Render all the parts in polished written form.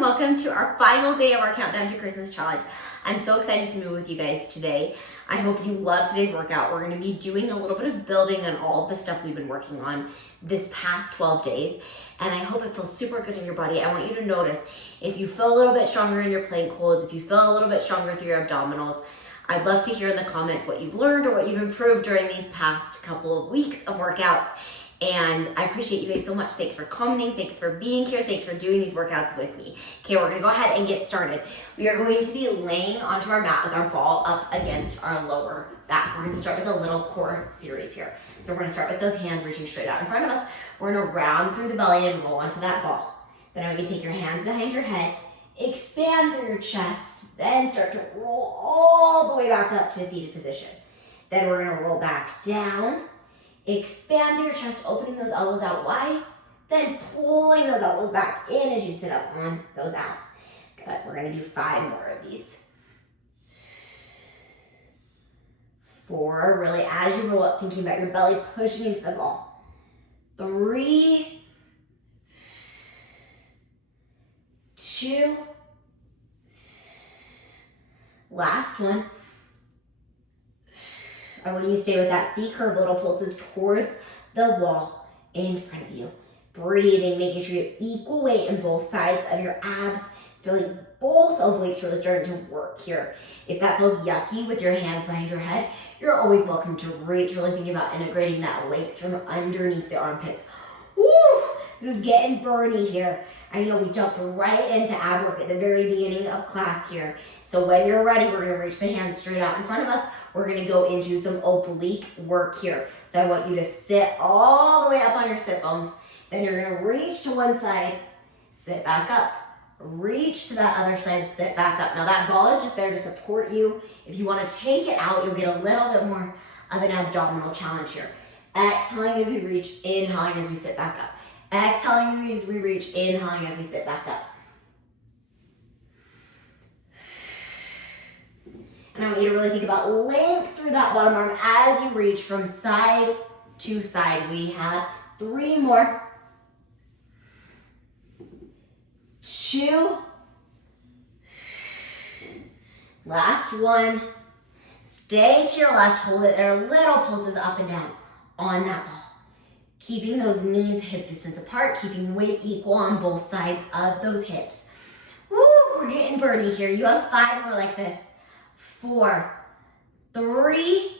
and welcome to our final day of our Countdown to Christmas challenge. I'm so excited to move with you guys today. I hope you love today's workout. We're going to be doing a little bit of building on all of the stuff we've been working on this past 12 days, and I hope it feels super good in your body. I want you to notice if you feel a little bit stronger in your plank holds, if you feel a little bit stronger through your abdominals. I'd love to hear in the comments what you've learned or what you've improved during these past couple of weeks of workouts. And I appreciate you guys so much. Thanks for commenting. Thanks for being here. Thanks for doing these workouts with me. Okay, we're gonna go ahead and get started. We are going to be laying onto our mat with our ball up against our lower back. We're gonna start with a little core series here. So we're gonna start with those hands reaching straight out in front of us. We're gonna round through the belly and roll onto that ball. Then I want you to take your hands behind your head, expand through your chest, then start to roll all the way back up to a seated position. Then we're gonna roll back down, expand through your chest, opening those elbows out wide, then pulling those elbows back in as you sit up on those abs. Good, we're gonna do 5 more of these. 4, really as you roll up, thinking about your belly pushing into the ball. 3, 2, last one. I want you to stay with that C-curve, little pulses towards the wall in front of you. Breathing, making sure you have equal weight in both sides of your abs, feeling both obliques really starting to work here. If that feels yucky with your hands behind your head, you're always welcome to reach, really thinking about integrating that length from underneath the armpits. Woo! This is getting burny here. I know we jumped right into ab work at the very beginning of class here. So when you're ready, we're gonna reach the hands straight out in front of us. We're gonna go into some oblique work here. So I want you to sit all the way up on your sit bones. Then you're gonna reach to one side, sit back up. Reach to that other side, sit back up. Now that ball is just there to support you. If you wanna take it out, you'll get a little bit more of an abdominal challenge here. Exhaling as we reach, inhaling as we sit back up. Exhaling as we reach, inhaling as we sit back up. And I want you to really think about length through that bottom arm as you reach from side to side. We have 3 more. 2. Last one. Stay to your left, hold it there. Little pulses up and down on that ball. Keeping those knees hip distance apart, keeping weight equal on both sides of those hips. Woo, we're getting birdie here. You have 5 more like this. 4, 3,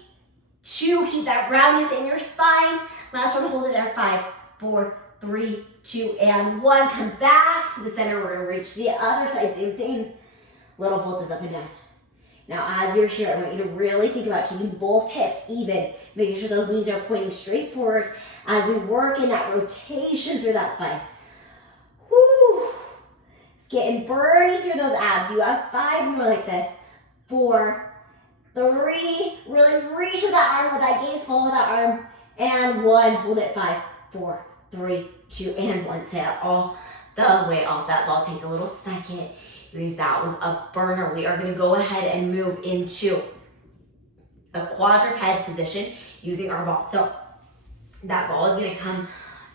2, keep that roundness in your spine. Last one, hold it there. 5, 4, 3, 2, and 1. Come back to the center. We're gonna reach the other side, same thing. Little pulses up and down. Now, as you're here, I want you to really think about keeping both hips even, making sure those knees are pointing straight forward as we work in that rotation through that spine. Woo! It's getting burny through those abs. You have 5 more like this. 4, 3, really reach with that arm, let that gaze follow that arm, and 1, hold it. 5, 4, 3, 2, and 1. Sit all the way off that ball. Take a little second. Because that was a burner. We are gonna go ahead and move into a quadruped position using our ball. So that ball is gonna come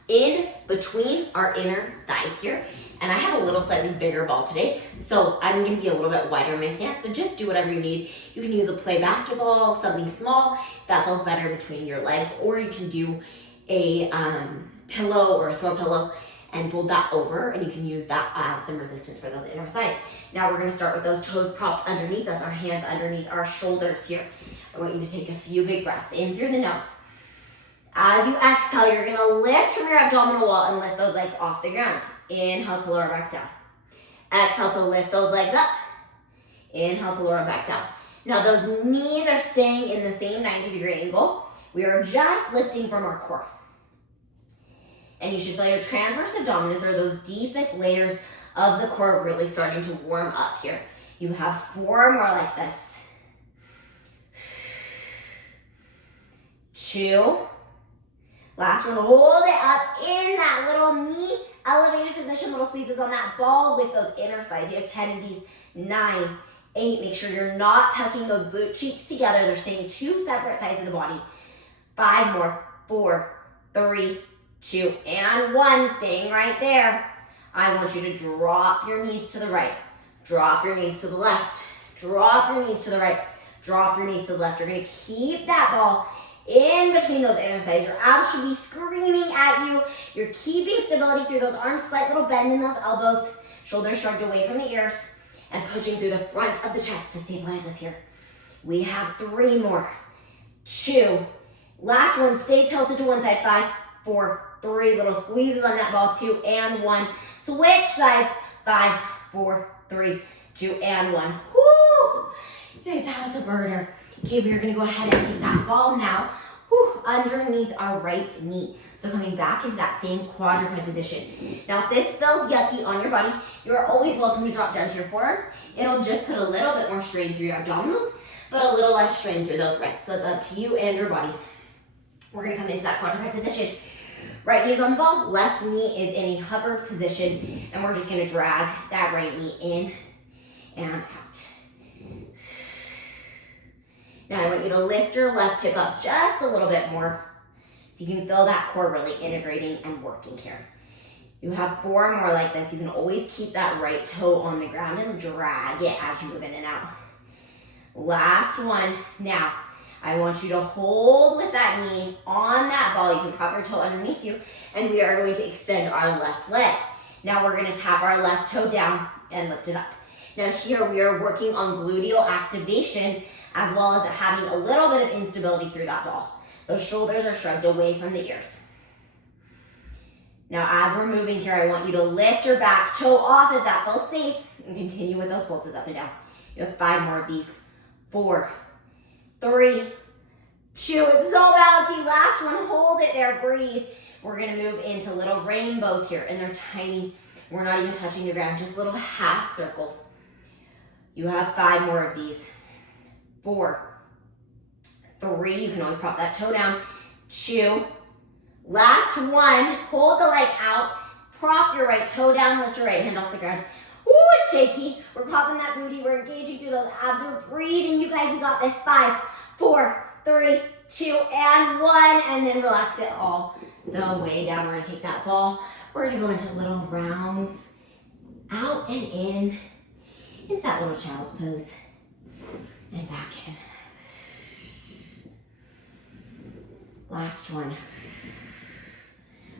in between our inner thighs here. And I have a little slightly bigger ball today, so I'm gonna be a little bit wider in my stance, but just do whatever you need. You can use a play basketball, something small that feels better between your legs, or you can do a pillow or a throw pillow and fold that over, and you can use that as some resistance for those inner thighs. Now we're gonna start with those toes propped underneath us, our hands underneath our shoulders here. I want you to take a few big breaths in through the nose. As you exhale, you're gonna lift from your abdominal wall and lift those legs off the ground. Inhale to lower back down. Exhale to lift those legs up. Inhale to lower back down. Now those knees are staying in the same 90-degree angle. We are just lifting from our core. And you should feel your transverse abdominis, or those deepest layers of the core, really starting to warm up here. You have 4 more like this. 2. Last one, hold it up in that little knee elevated position, little squeezes on that ball with those inner thighs. You have 10 of these. 9, 8, make sure you're not tucking those glute cheeks together. They're staying 2 separate sides of the body. 5 more, 4, 3, 2, and 1, staying right there. I want you to drop your knees to the right, drop your knees to the left, drop your knees to the right, drop your knees to the left. You're gonna keep that ball in between those inner thighs. Your abs should be screaming at you. You're keeping stability through those arms, slight little bend in those elbows, shoulders shrugged away from the ears, and pushing through the front of the chest to stabilize us here. We have 3 more. 2. Last one, stay tilted to one side. 5, 4, 3, little squeezes on that ball. 2 and 1. Switch sides. 5, 4, 3, 2 and 1. Woo! You guys, that was a burner. Okay, we are gonna go ahead and take that ball now underneath our right knee. So coming back into that same quadruped position. Now, if this feels yucky on your body, you're always welcome to drop down to your forearms. It'll just put a little bit more strain through your abdominals, but a little less strain through those wrists. So it's up to you and your body. We're gonna come into that quadruped position. Right knee is on the ball, left knee is in a hovered position, and we're just gonna drag that right knee in and out. Now I want you to lift your left hip up just a little bit more so you can feel that core really integrating and working here. You have 4 more like this. You can always keep that right toe on the ground and drag it as you move in and out. Last one. Now, I want you to hold with that knee on that ball. You can prop your toe underneath you, and we are going to extend our left leg. Now we're going to tap our left toe down and lift it up. Now here we are working on gluteal activation as well as having a little bit of instability through that ball. Those shoulders are shrugged away from the ears. Now as we're moving here, I want you to lift your back toe off if that feels safe and continue with those pulses up and down. You have 5 more of these. 4, 3, 2, it's so bouncy. Last one, hold it there, breathe. We're gonna move into little rainbows here, and they're tiny. We're not even touching the ground, just little half circles. You have 5 more of these. 4, 3, you can always prop that toe down. 2, last one, hold the leg out, prop your right toe down, lift your right hand off the ground. Ooh, it's shaky. We're popping that booty, we're engaging through those abs, we're breathing. You guys, you got this. 5, 4, 3, 2, and 1, and then relax it all the way down. We're gonna take that ball, we're gonna go into little rounds, out and in, into that little child's pose. And back in. Last one.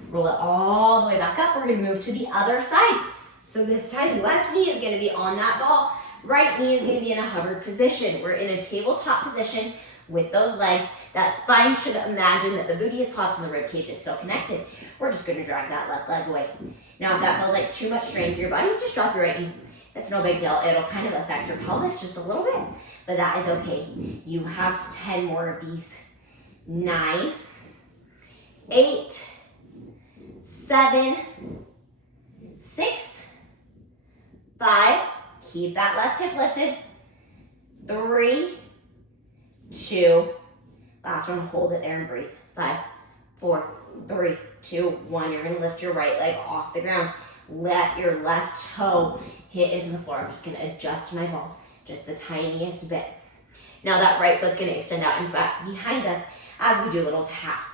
Roll it all the way back up. We're gonna move to the other side. So this time, left knee is gonna be on that ball. Right knee is gonna be in a hovered position. We're in a tabletop position with those legs. That spine should imagine that the booty is popped and the rib cage is still connected. We're just gonna drag that left leg away. Now, if that feels like too much strain through your body, just drop your right knee. It's no big deal. It'll kind of affect your pelvis just a little bit, but that is okay. You have 10 more of these. 9, 8, 7, 6, 5, keep that left hip lifted. 3, 2, last one, hold it there and breathe. 5, 4, 3, 2, 1. You're gonna lift your right leg off the ground. Let your left toe hit into the floor. I'm just gonna adjust my ball just the tiniest bit. Now that right foot's gonna extend out in fact behind us as we do little taps,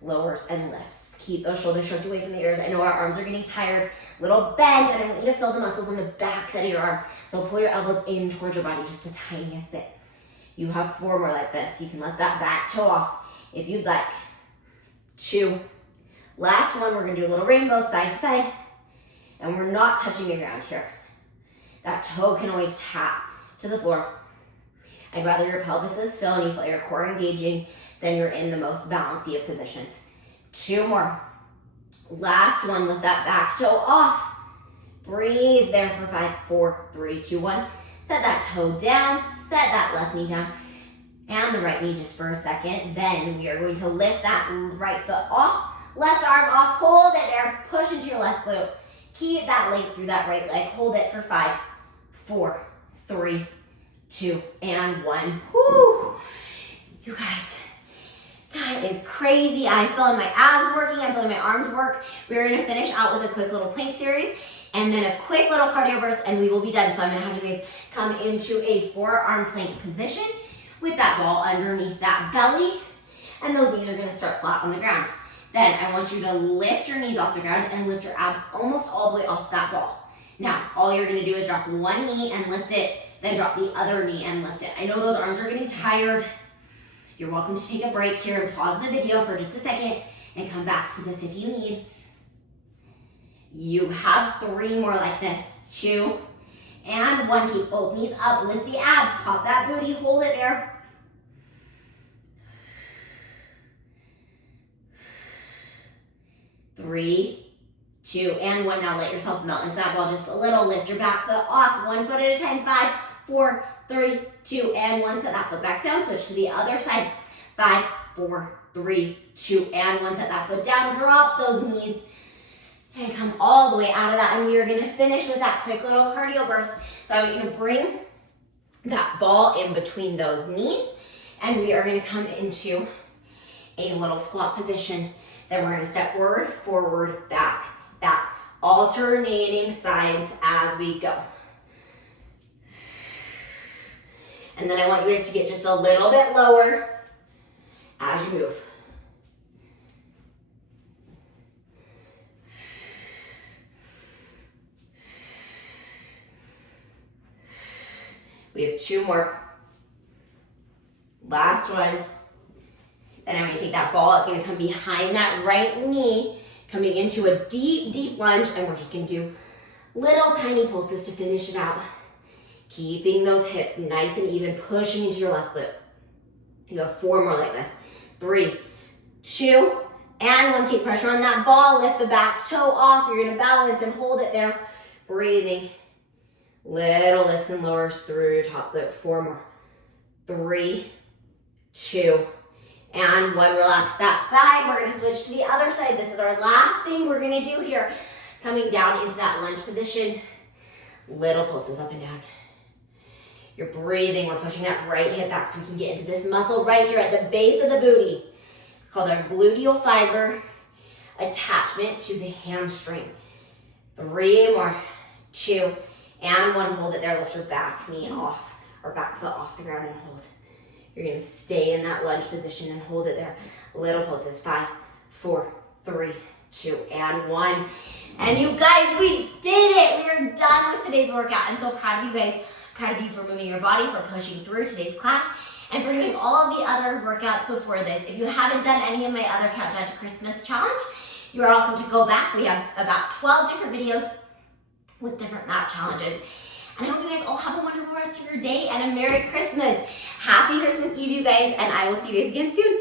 lowers and lifts. Keep those shoulders shrugged away from the ears. I know our arms are getting tired, little bend, and I want you to feel the muscles on the back side of your arm. So pull your elbows in towards your body just the tiniest bit. You have 4 more like this. You can let that back toe off if you'd like. 2, last one, we're gonna do a little rainbow side to side. And we're not touching the ground here. That toe can always tap to the floor. I'd rather your pelvis is still and you feel your core engaging than you're in the most bouncy of positions. 2 more. Last one, lift that back toe off. Breathe there for 5, 4, 3, 2, 1. Set that toe down, set that left knee down, and the right knee just for a second. Then we are going to lift that right foot off, left arm off, hold it there, push into your left glute. Keep that length through that right leg. Hold it for 5, 4, 3, 2, and 1. Woo! You guys, that is crazy. I'm feeling my abs working. I'm feeling my arms work. We're gonna finish out with a quick little plank series and then a quick little cardio burst and we will be done. So I'm gonna have you guys come into a forearm plank position with that ball underneath that belly, and those knees are gonna start flat on the ground. Then I want you to lift your knees off the ground and lift your abs almost all the way off that ball. Now, all you're gonna do is drop one knee and lift it, then drop the other knee and lift it. I know those arms are getting tired. You're welcome to take a break here and pause the video for just a second and come back to this if you need. You have 3 more like this. 2 and 1. Keep both knees up, lift the abs, pop that booty, hold it there. 3, 2, and 1. Now let yourself melt into that ball just a little. Lift your back foot off, 1 foot at a time. 5, 4, 3, 2, and 1. Set that foot back down. Switch to the other side. 5, 4, 3, 2, and 1. Set that foot down. Drop those knees and come all the way out of that. And we are going to finish with that quick little cardio burst. So I'm going to bring that ball in between those knees, and we are going to come into a little squat position. Then we're going to step forward, forward, back, back, alternating sides as we go. And then I want you guys to get just a little bit lower as you move. We have 2 more. Last one. Then I'm going to take that ball. It's going to come behind that right knee, coming into a deep, deep lunge, and we're just going to do little tiny pulses to finish it out. Keeping those hips nice and even, pushing into your left glute. You have 4 more like this. 3, 2, and 1. Keep pressure on that ball. Lift the back toe off. You're going to balance and hold it there. Breathing. Little lifts and lowers through your top glute. 4 more. 3, 2, and 1. Relax that side. We're going to switch to the other side. This is our last thing we're going to do here. Coming down into that lunge position. Little pulses up and down. You're breathing. We're pushing that right hip back so we can get into this muscle right here at the base of the booty. It's called our gluteal fiber attachment to the hamstring. 3 more. 2, and 1. Hold it there. Lift your back knee off, or back foot off the ground and hold. You're going to stay in that lunge position and hold it there. Little pulses. 5, 4, 3, 2, and 1. And you guys, we did it. We are done with today's workout. I'm so proud of you guys. Proud of you for moving your body, for pushing through today's class, and for doing all of the other workouts before this. If you haven't done any of my other Countdown to Christmas challenge, you are welcome to go back. We have about 12 different videos with different mat challenges. And I hope you guys all have a wonderful rest of your day and a Merry Christmas. Happy Christmas Eve, you guys, and I will see you guys again soon.